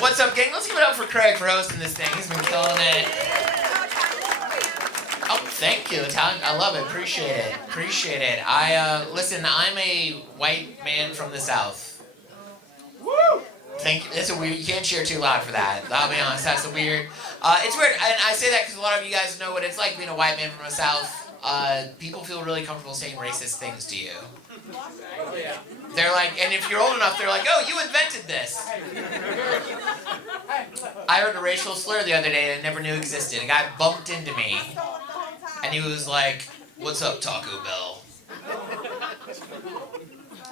What's up, gang? Let's give it up for Craig for hosting this thing. He's been killing it. Oh, thank you, Italian. I love it. Appreciate it. Appreciate it. Listen, I'm a white man from the South. Woo! Thank you. That's a weird. You can't cheer too loud for that. I'll be honest. That's a weird. It's weird, and I say that because a lot of you guys know what it's like being a white man from the South. People feel really comfortable saying racist things to you. They're like, and if you're old enough, they're like, oh, you invented this. I heard a racial slur the other day that I never knew existed. A guy bumped into me, and he was like, what's up, Taco Bell?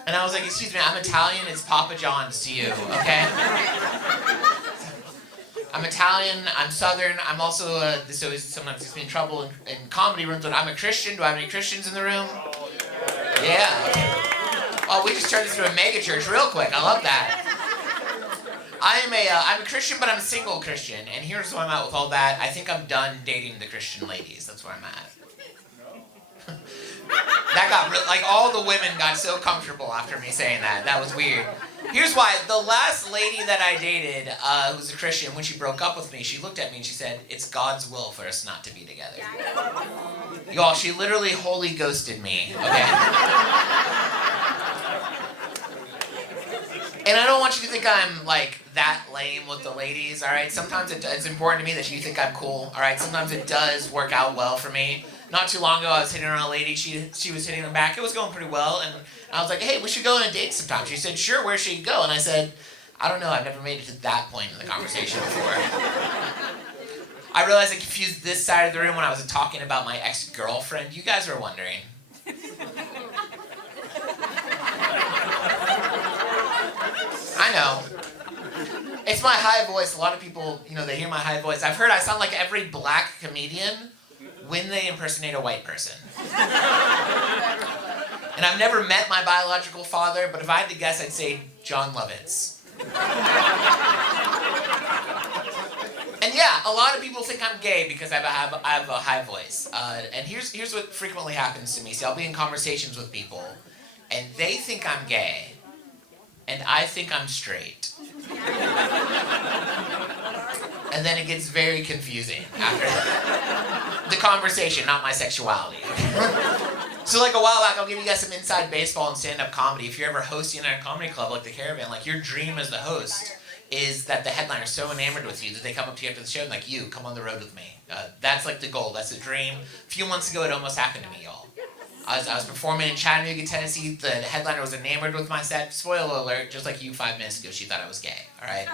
And I was like, excuse me, I'm Italian, it's Papa John's to you, okay? I'm Italian, I'm Southern, I'm also, this always sometimes gets me in trouble in comedy rooms, but I'm a Christian. Do I have any Christians in the room? Yeah. Oh, we just turned this into a mega church real quick. I love that. I'm a Christian, but I'm a single Christian, and here's where I'm at with all that. I think I'm done dating the Christian ladies. That's where I'm at. That got like all the women got so comfortable after me saying that. That was weird. Here's why. The last lady that I dated, who was a Christian, when she broke up with me, she looked at me and she said, "It's God's will for us not to be together." Y'all, she literally holy ghosted me. Okay. And I don't want you to think I'm like that lame with the ladies, all right? Sometimes it's important to me that you think I'm cool, all right? Sometimes it does work out well for me. Not too long ago, I was hitting on a lady. She was hitting him back. It was going pretty well, and I was like, hey, we should go on a date sometime. She said, sure, where should you go? And I said, I don't know. I've never made it to that point in the conversation before. I realized I confused this side of the room when I was talking about my ex-girlfriend. You guys were wondering. I know. It's my high voice. A lot of people, they hear my high voice. I've heard I sound like every black comedian when they impersonate a white person. And I've never met my biological father, but if I had to guess, I'd say John Lovitz. And yeah, a lot of people think I'm gay because I have a high voice. And here's what frequently happens to me. See, I'll be in conversations with people, and they think I'm gay, and I think I'm straight. And then it gets very confusing after the conversation, not my sexuality. So like a while back, I'll give you guys some inside baseball and stand-up comedy. If you're ever hosting at a comedy club like the Caravan, like your dream as the host is that the headliner is so enamored with you that they come up to you after the show and like, you, come on the road with me. That's like the goal, that's the dream. A few months ago, it almost happened to me, y'all. I was performing in Chattanooga, Tennessee. The headliner was enamored with my set. Spoiler alert, just like you 5 minutes ago, she thought I was gay, all right?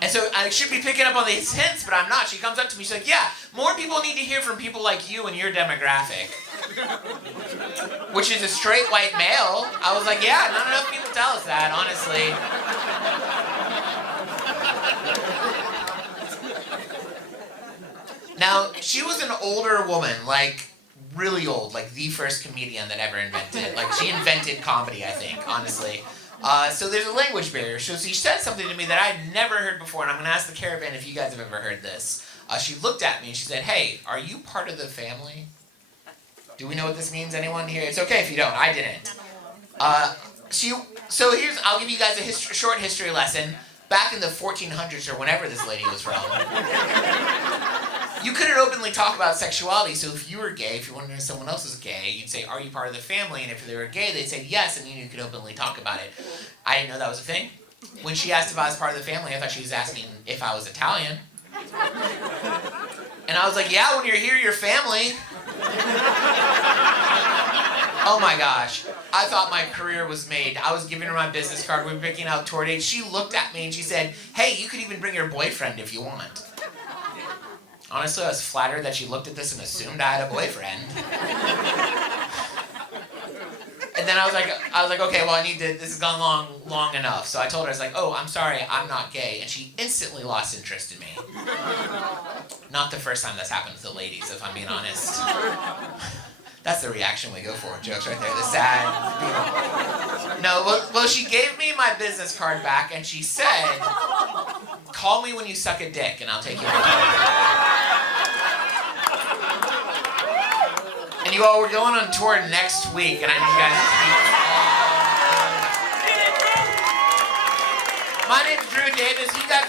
And so I should be picking up on these hints, but I'm not. She comes up to me, she's like, yeah, more people need to hear from people like you and your demographic. Which is a straight white male. I was like, yeah, not enough people tell us that, honestly. Now, she was an older woman, like, really old, like the first comedian that ever invented. Like, she invented comedy, I think, honestly. So there's a language barrier. So she said something to me that I'd never heard before, and I'm going to ask the Caravan if you guys have ever heard this. She looked at me and she said, hey, are you part of the family? Do we know what this means, anyone here? It's okay if you don't. I didn't. I'll give you guys a short history lesson. Back in the 1400s or whenever this lady was from, you couldn't openly talk about sexuality. So if you were gay, if you wanted to know someone else was gay, you'd say, are you part of the family? And if they were gay, they'd say yes, and you could openly talk about it. I didn't know that was a thing. When she asked if I was part of the family, I thought she was asking if I was Italian. And I was like, yeah, when you're here, you're family. Oh my gosh. I thought my career was made. I was giving her my business card. We were picking out tour dates. She looked at me and she said, hey, you could even bring your boyfriend if you want. Honestly, I was flattered that she looked at this and assumed I had a boyfriend. And then I was like, okay, well, this has gone long enough. So I told her, I was like, oh, I'm sorry, I'm not gay. And she instantly lost interest in me. Not the first time that's happened with the ladies, if I'm being honest. That's the reaction we go for, jokes right there, the sad. No, well, she gave me my business card back and she said, call me when you suck a dick and I'll take you home. And you all, we're going on tour next week, and I need you guys My name's Drew Davis. You got